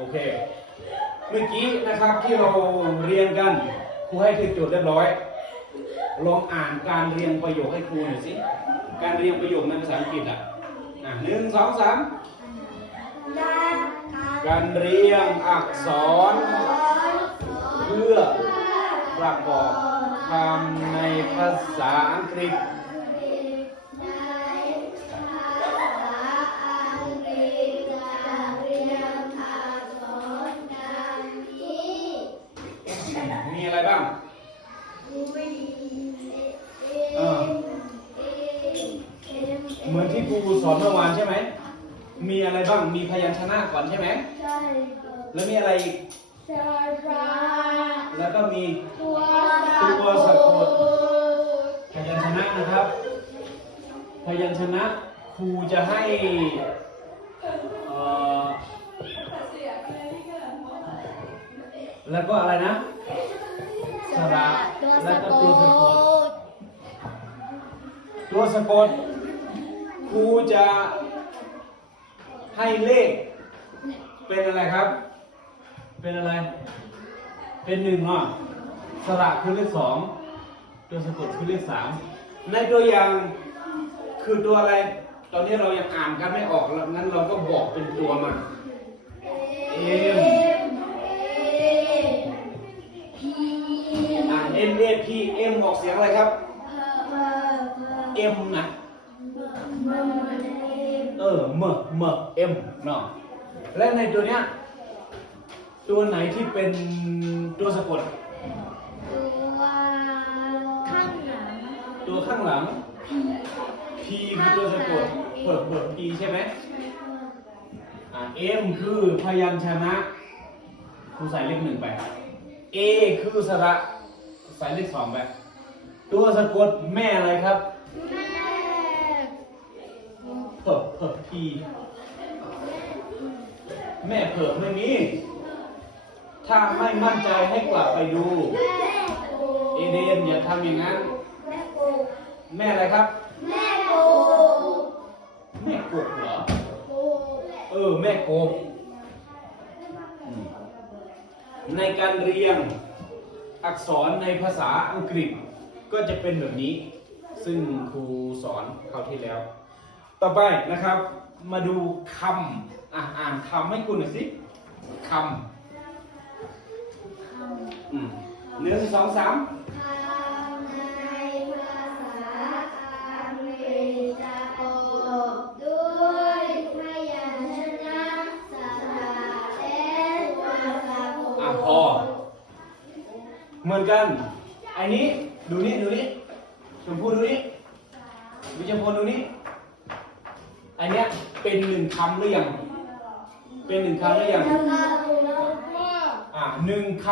โอเค เมื่อกี้นะครับที่เราเรียนกันครูให้คือโจทย์เรียบร้อย ลองอ่านการเรียงประโยคให้ครูหน่อยสิ การเรียงประโยคในภาษาอังกฤษอะอะหนึ่งสองสามการเรียงอักษร เพื่อประกอบคำในภาษาอังกฤษ มีอะไรบ้างเออเหมือนที่ครูสอนเมื่อวานใช่ไหม มีอะไรบ้าง มีพยัญชนะก่อนใช่ไหม ใช่ แล้วมีอะไรอีกแล้วก็มีตัวสะกดพยัญชนะนะครับ พยัญชนะครูจะให้เอ่อแล้วก็อะไรนะ สระแล้วก็ตัวสะกดตัวสะกดครูจะให้เลข เป็นอะไรครับ เป็นอะไร เป็นหนึ่งเนาะสระคือเลขสองตัวสะกดคือเลขสามในตัวอย่างคือตัวอะไร ตอนนี้เรายังอ่านกันไม่ออกแล้วงั้นเราก็บอกเป็นตัวมาเอ็ม เอพีเอ็มออกเสียงอะไรครับเอ็มนะเออเมเมเอ็มเนาะและในตัวเนี้ยตัวไหนที่เป็นตัวสะกด ตัวข้างหลัง P คือตัวสะกดเปิดเปิด P ใช่ไหมอ่า M คือพยัญชนะครูใส่เลขหนึ่งไป A คือสระ ใส่เลขสองไป ตัวสะกดแม่อะไรครับ แม่เปิดเปิด P แม่เผิดไม่มี ถ้าไม่มั่นใจให้กลับไปดู เอเดนอย่าทำอย่างนั้น แม่อะไรครับ แม่กบเหรอ เออ แม่กบในการเรียน อักษรในภาษาอังกฤษก็จะเป็นแบบนี้ ซึ่งครูสอนคราวที่แล้ว ต่อไปนะครับ มาดูคำอะอ่านคำให้คุณหน่อยสิคำอืมหนึ่งสองสามอะ เหมือนกันไอ้นี้ดูนี่ดูนี่ชมพูดูนี่วิชมพลดูนี่อันเนี้ยเป็นหนึ่งคำหรือยังเป็นหนึ่งคำหรือยังอะหนึ่งค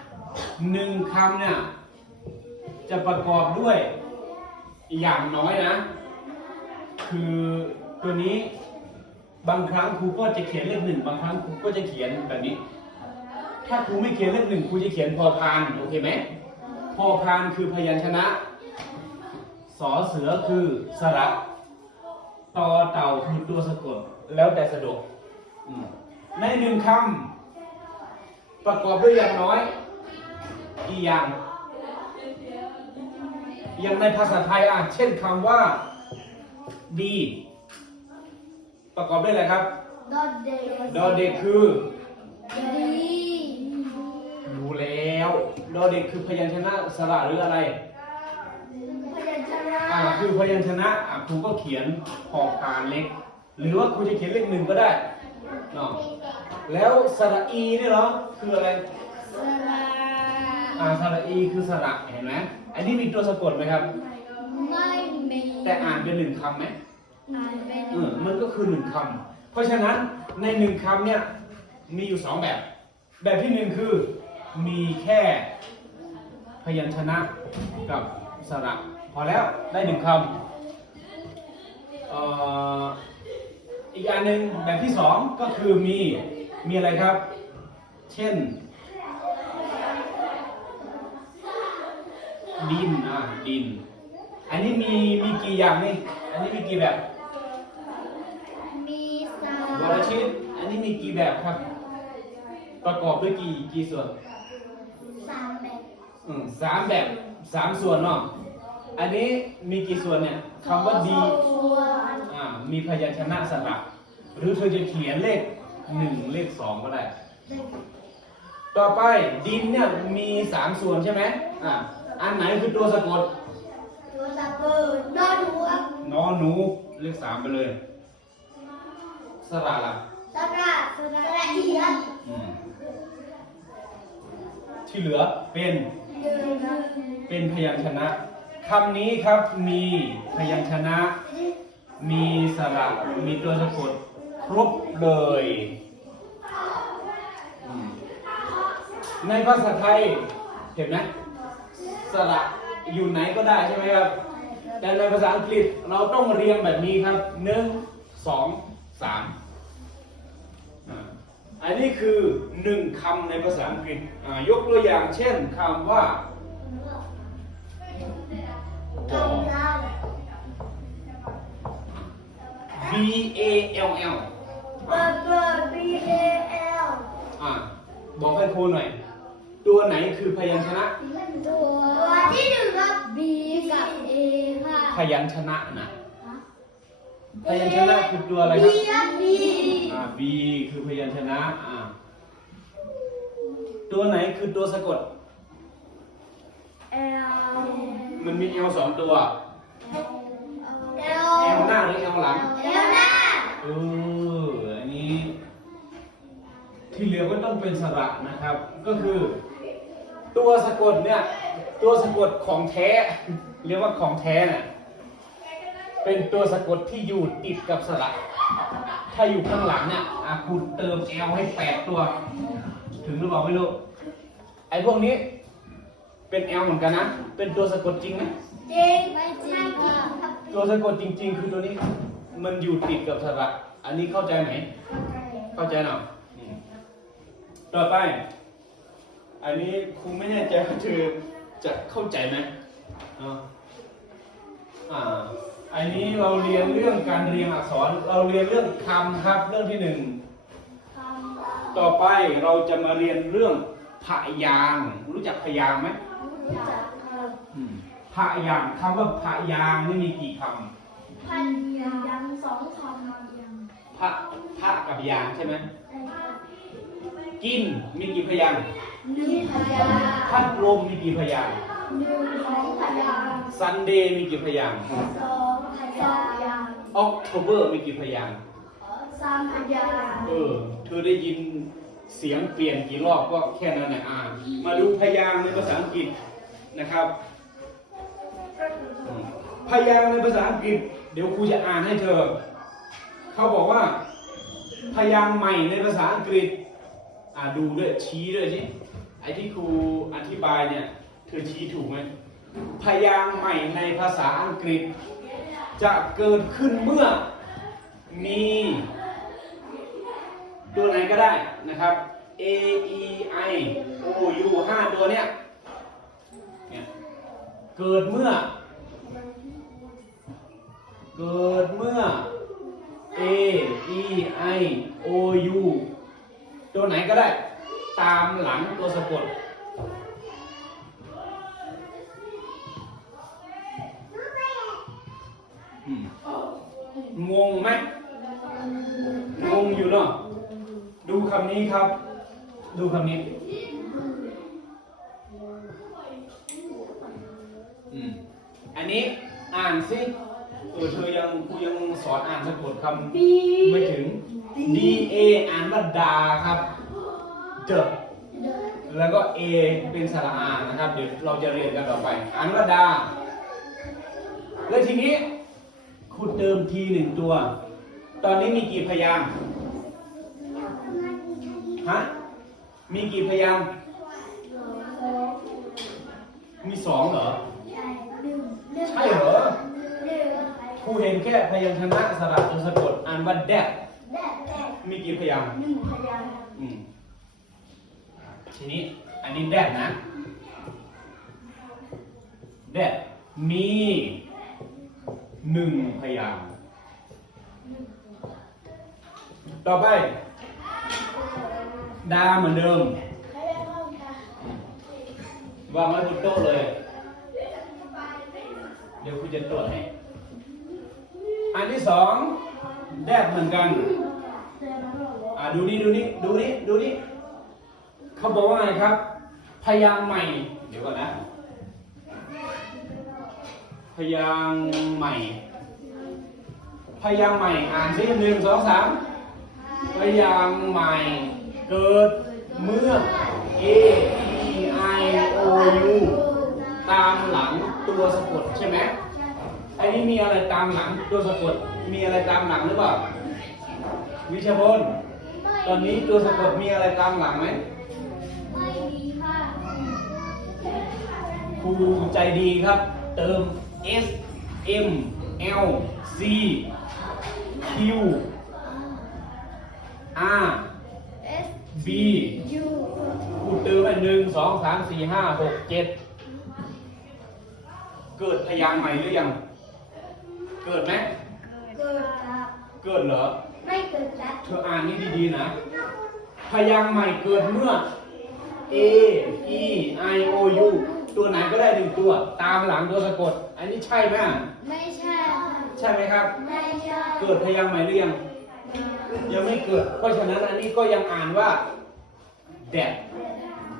ำหนึ่งคำเนี่ยจะประกอบด้วยอย่างน้อยนะ คือตัวนี้บางครั้งครูก็จะเขียนเลขหนึ่งบางครั้งครูก็จะเขียนแบบนี้ ถ้าครูไม่เขียนเลขหนึ่งครูจะเขียนพอพานโอเคไหมพอพานคือพยัญชนะสอเสือคือสระตอเต่าคือตัวสะกดแล้วแต่สะดวกอืมในหนึ่งคำประกอบด้วยอย่างน้อยกี่อย่างอย่างในภาษาไทยอะเช่นคำว่าดี ประกอบด้วยอะไรครับดอเด็กคือรู้ แล้วดอเด็กคือพยัญชนะสระหรืออะไรอ่า คือพยัญชนะอะครูก็เขียนพอพานเล็ก หรือว่าครูจะเขียนเลขหนึ่งก็ได้เนาะแล้วสระอีเนี่ยเหรอคืออะไรอ่าสระอีคือสระเห็นไหมอันนี้มีตัวสะกดไหมครับแต่อ่านเป็นหนึ่งคำไหมเออมันก็คือหนึ่งคำเพราะฉะนั้นในหนึ่งคำเนี่ยมีอยู่สองแบบ แบบที่หนึ่งคือ มีแค่พยัญชนะกับสระพอแล้วได้หนึ่งคำเอ่ออีกอันหนึ่งแบบที่สองก็คือมีมีอะไรครับ เช่น ดินอะดิน อันนี้มีมีกี่อย่างนี่ อันนี้มีกี่แบบวรชิตอันนี้มีกี่แบบครับมประกอบด้วยกี่กี่ส่วนสามแบบ อืมสามแบบสามส่วนเนาะอันนี้มีกี่ส่วนเนี่ยคำว่าดีส่วนอ่ามีพยัญชนะสระหรือเธอจะเขียนเลขหนึ่งเลขสองก็ได้ ต่อไปดินเนี่ยมีสามส่วนใช่ไหมอ่าอันไหนคือตัวสะกดตัวตะเปิดนอนหัวนอนหนูเลขสามไปเลย สระล่ะสระสระเอียนอืมที่เหลือเป็นหนึ่ง เป็นพยัญชนะคำนี้ครับมีพยัญชนะ มีสระมีตัวสะกดครบเลยในภาษาไทยเห็นไหมสระอยู่ไหนก็ได้ใช่ไหมครับ แต่ในภาษาอังกฤษเราต้องเรียงแบบนี้ครับหนึ่งสองสาม อันนี้คือหนึ่งคำในภาษาอังกฤษอ่ายกตัวอย่างเช่นคำว่ากำลัง B A L L เปิดเปิด B A L อ่าบอกให้ครูหน่อย ตัวไหนคือพยัญชนะ ตัวที่หนึ่งครับ B กับ A ค่ะพยัญชนะนะ พยัญชนะคือตัวอะไรค B รับครับ B อ่า B คือพยัญชนะอ่าตัวไหนคือตัวสะกด L มันมี L สองตัว L L หน้าหรือ L หลัง L หน้าเอออันนี้ ที่เหลือก็ต้องเป็นสระนะครับ ก็คือ ตัวสะกดเนี่ย ตัวสะกดของแท้ เรียกว่าของแท้น่ะ เป็นตัวสะกดที่อยู่ติดกับสระ ถ้าอยู่ข้างหลังเนี่ยอาคุณเติม L ให้แปดตัว ถึงหรือเปล่าไม่รู้ ไอ้พวกนี้ เป็น L เหมือนกันนะ เป็นตัวสะกดจริงไหมจริงไม่จริงค่ะตัวสะกดจริง ๆ คือตัวนี้ มันอยู่ติดกับสระ อันนี้เข้าใจไหม เข้าใจเนาะอืมต่อไป อันนี้ครูไม่แน่ใจว่าเธอจะเข้าใจไหมเนาะอ่า อันนี้เราเรียนเรื่องการเรียงอักษร เราเรียนเรื่องคำครับเรื่องที่หนึ่ง ต่อไปเราจะมาเรียนเรื่องพยางค์รู้จักพยางค์ไหมรู้จักครับอืมพยางค์คำว่าพยางค์นี่มีกี่คพันยังสองคำยังำพระพระกับยางค์ใช่ไหมได้ครับกินมีกี่พยางค์หนึ่งพยาพัดลมมีกี่พยางค์หนึ่งสองพยาซันเดย์มีกี่พยางค์สอง พยาออกโทเบอร์มีกี่พยางค์สามพยาเออเธอได้ยินเสียงเปลี่ยนกี่รอบก็แค่นั้นแหละอ่านมาดูพยางค์ในภาษาอังกฤษนะครับอืมพยางค์ในภาษาอังกฤษ เดี๋ยวครูจะอ่านให้เธอ เขาบอกว่า พยางค์ใหม่ในภาษาอังกฤษอ่าดูด้วยชี้ด้วยสิไอ้ที่ครูอธิบายเนี่ย เธอชี้ถูกไหม พยางค์ใหม่ในภาษาอังกฤษ จะเกิดขึ้นเมื่อมีตัวไหนก็ได้นะครับ A E I O U ห้าตัวเนี้ยเนี่ยเกิดเมื่อ เกิดเมื่อ A E I O U ตัวไหนก็ได้ ตามหลังตัวสะกด อืม งงไหมงงอยู่เนาะดูคำนี้ครับ ดูคำนี้อืมอันนี้อ่านสิเออเธอยังครูยังสอนอ่านสะกดคำบีไม่ถึง D A อ่านว่าดาครับเจอแล้วก็ A เป็นสระอานะครับ เดี๋ยวเราจะเรียนกันต่อไป อ่านว่าดา แล้วทีนี้ คุณเติมทีหนึ่งตัว ตอนนี้มีกี่พยางค์ฮะ มีกี่พยางค์มีสองเหรอ ใช่เหรอครูเห็นแค่พยัญชนะสระตัวสะกดอ่านว่าแดดมีกี่พยางค์อืมทีนี้อันนี้แดดนะแดดมี หนึ่งพยางต่อไป ดาเหมือนเดิม วางไว้บนโต๊ะเลย เดี๋ยวคุณจะตรวจให้ อันที่สอง แดดเหมือนกัน อ่าดูนี่ดูนี่ดูนี่ดูนี่เขาบอกว่าไงครับ พยางใหม่ เดี๋ยวก่อนนะ พยางค์ใหม่ พยางค์ใหม่อ่านซิหนึ่งสองสามพยางค์ใหม่เกิดเมื่อ A E I O U ตามหลังตัวสะกดใช่ไหมไอ้นี่มีอะไรตามหลังตัวสะกด มีอะไรตามหลังหรือเปล่า วิชาพลตอนนี้ตัวสะกดมีอะไรตามหลังไหมไม่มีค่ะครูใจดีครับ เติม S M L C Q R เอส B ยูครูเติมไปหนึ่งสองสามสี่ห้าหกเจ็ดเกิดพยางค์ใหม่หรือยัง เกิดไหมเกิดครับเกิดเหรอ ไม่เกิดครับเธออ่านนี่ดีๆนะ พยางค์ใหม่เกิดเมื่อ A E I O U ตัวไหนก็ได้หนึ่งตัว ตามหลังตัวสะกด อันนี้ใช่ไหมไม่ใช่ค่ะใช่ไหมครับ ไม่ใช่เกิดพยางค์ใหม่หรือยัง ยังไม่เกิด เพราะฉะนั้นอันนี้ก็ยังอ่านว่าแดด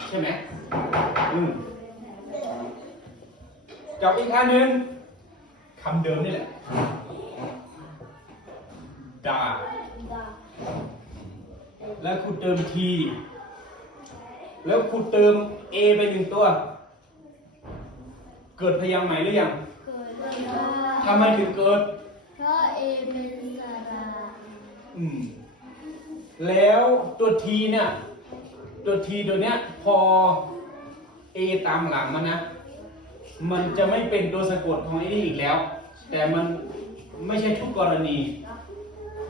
ใช่ไหมอืมกับอีกอันหนึ่งคำเดิมนี่แหละดาแล้วคุณเติม T แล้วคุณเติม A ไปหนึ่งตัว เกิดพยางค์ใหม่หรือยังเกิดค่ะ ทำไมถึงเกิด เพราะเอเป็นสระอืม แล้วตัว T เนี่ย ตัว T ตัวเนี้ย พอ A ตามหลังมันนะ มันจะไม่เป็นตัวสะกดของไอ้นี่อีกแล้ว แต่มันไม่ใช่ทุกกรณี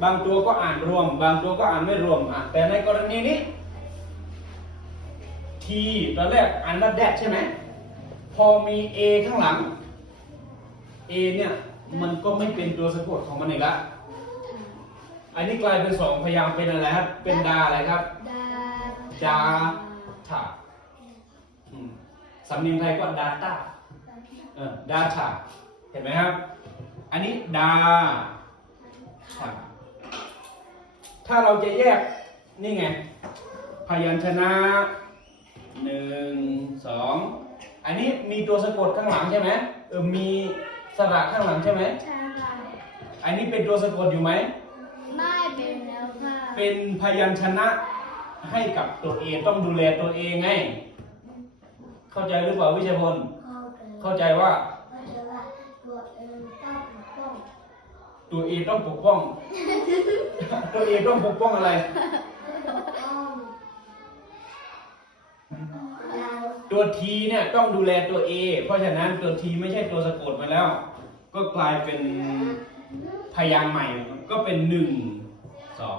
บางตัวก็อ่านรวม บางตัวก็อ่านไม่รวมอะแต่ในกรณีนี้ ทีตอนแรกอ่านว่าแดดใช่ไหม พอมี A ข้างหลัง A เนี่ยมันก็ไม่เป็นตัวสะกดของมันอีกละ อันนี้กลายเป็นสองพยางค์เป็นอะไรครับ เป็นดาอะไรครับ ดาดาถาอืมสำเนียงไทยก็ดาต้าเออดาถาเห็นไหมครับ อันนี้ดาถาถ้าเราจะแยกนี่ไง พยัญชนะหนึ่งสองอันนี้มีตัวสะกดข้างหลังใช่ไหมเออมี สระข้างหลังใช่ไหมใช่ค่ะ อันนี้เป็นตัวสะกดอยู่ไหม ไม่เป็นแล้วค่ะ เป็นพยัญชนะให้กับตัวเองต้องดูแลตัวเองไง เข้าใจหรือเปล่าวิชัยพล เข้าใจเข้าใจว่าเข้าใจว่าตัวเองต้องปกป้องตัวเองต้องปกป้อง ตัวเองต้องปกป้องอะไร ตัวทีเนี่ยต้องดูแลตัวเอเพราะฉะนั้นตัวทีไม่ใช่ตัวสะกดมาแล้ว ก็กลายเป็นพยางค์ใหม่ ก็เป็นหนึ่งสอง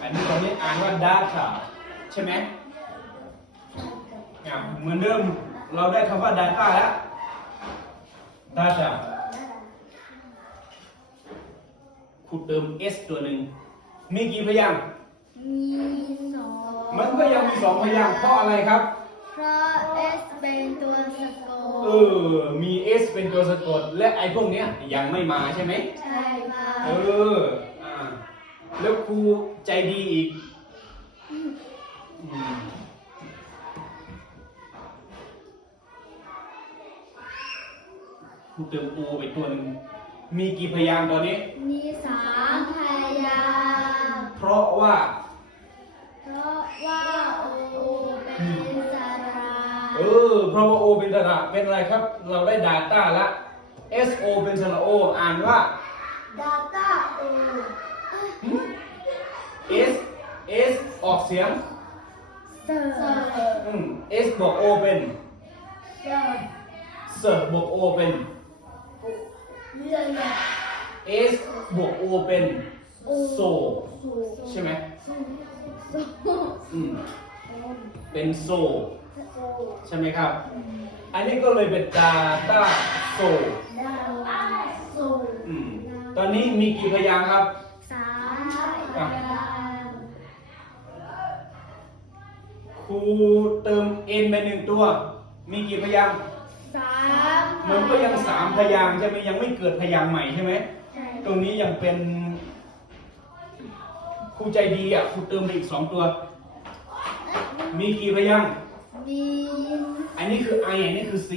อันนี้ตอนนี้อ่านว่า data ใช่ไหมอะเหมือนเดิมเราได้คำว่า data แล้ว data คุณเติม s ตัวหนึ่งมีกี่พยางค์มีสอง มันก็ยังมีสองพยางค์เพราะอะไรครับ เพราะ S เป็นตัวสะกเอดอ มี s เป็นตัวสะกด และไอ้พวกเนี้ยยังไม่มาใช่ไหม ใช่ค่ะเออ อ่า แล้วครูใจดีอีกอืมครูเติม o ไปตัวหนึ่งมีกี่พยางค์ตอนนี้ มีสามพยางค์เพราะว่าเพราะ ว่าโอเป็นสระเออเพราะว่า o เป็นสระเป็นอะไรครับ เราได้ data ละ s o เป็นสระ o อ่านว่าดาต้าโอ S S ออกเสียงเสิร์ฟอืม S บวก O เป็นเสิร์ฟเสิร์ฟบวก O เป็น เรือใหญ่ S บวก O เป็น โอโซ ใช่ไหมโซอืมเป็นโซโซ ใช่ไหมครับ อันนี้ก็เลยเป็น data โซดาวโซ อืม ตอนนี้มีกี่พยางค์ครับสามพยางค์ครูเติม n ไปหนึ่งตัว มีกี่พยางค์สามมันก็ยังสามพยางค์ใช่ไหมยังไม่เกิดพยางค์ใหม่ใช่ไหมใช่ตรงนี้ยังเป็น ครูใจดีอะครูเติมไปอีกสองตัว มีกี่พยางค์มีอันนี้คือ i อันนี้คือ c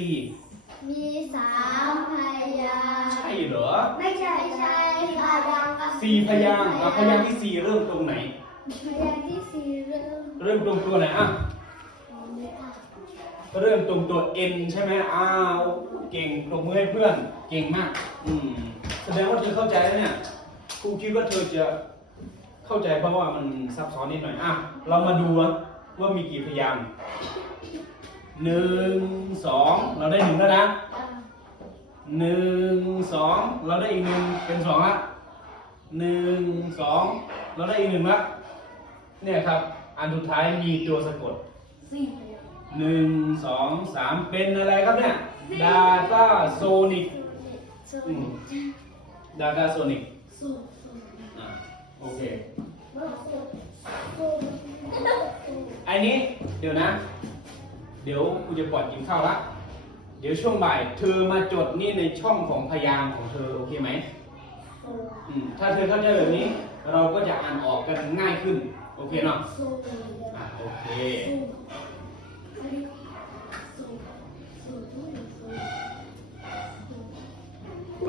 มีสามพยางค์ใช่เหรอ ไม่ใช่ใช่พยางค์สี่พยางค์อะพยางค์ที่สี่เริ่มตรงไหน พยางค์ที่สี่เริ่มเริ่มตรงตัวไหนอะ เริ่มตรงตัว N ใช่ไหมอ้าวเก่งปรบมือให้เพื่อน เก่งมาก อืม แสดงว่าเธอเข้าใจแล้วเนี่ย ครูคิดว่าเธอจะ เข้าใจเพราะว่ามันซับซ้อนนิดหน่อยอะเรามาดูว่ามีกี่พยางค์หนึ่งสองเราได้หนึ่งแล้วนะหนึ่งสองเราได้อีกหนึ่งเป็นสองละหนึ่งสองเราได้อีกหนึ่งละเนี่ยครับ อันสุดท้ายมีตัวสะกดสี่หนึ่งสองสามเป็นอะไรครับเนี่ย Data Sonic สูอืม Data Sonic สูสูอะโโอเค อันนี้เดี๋ยวนะ เดี๋ยวกูจะปล่อยกินข้าวละ เดี๋ยวช่วงบ่าย เธอมาจดนี่ในช่องของพยางของเธอโอเคไหมอืมถ้าเธอเข้าใจแบบนี้ เราก็จะอ่านออกกันง่ายขึ้น โอเคเนาะอะโอเค